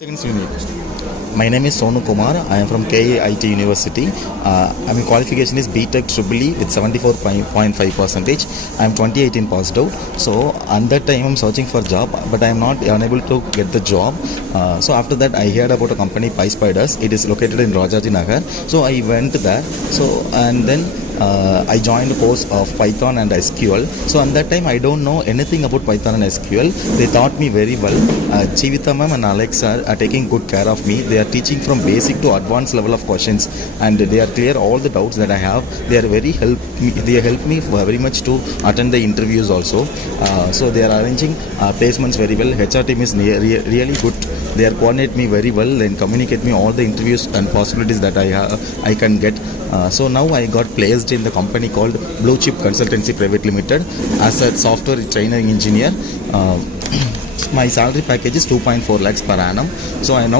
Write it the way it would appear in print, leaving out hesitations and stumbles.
Seconds unit. My name is Sonu Kumar. I am from KIT University. My qualification is BTech Triple with 74.5%. I am 2018 passed out. So at that time I am searching for job, but I am not unable to get the job. So after that I heard about a company Pyspiders. It is located in Rajajinagar. So I went there. So and then I joined a course of Python and SQL. So at that time I don't know anything about Python and SQL. They taught me very well. Chivita ma'am and Alex are taking good care of me. They are teaching from basic to advanced level of questions, and they are clear all the doubts that I have. They are very help me. They help me very much to attend the interviews also. So they are arranging placements very well. HR team is really good. They are coordinate me very well and communicate me all the interviews and possibilities that I can get. So now I got placed in the company called Blue Chip Consultancy Private Limited as a software training engineer. My salary package is 2.4 lakhs per annum. So I now